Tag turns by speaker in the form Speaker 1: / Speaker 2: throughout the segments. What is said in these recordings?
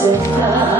Speaker 1: ああ。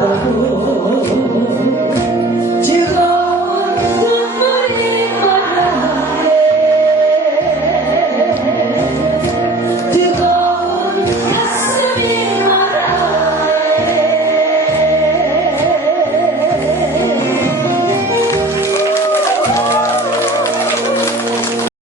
Speaker 1: 呃，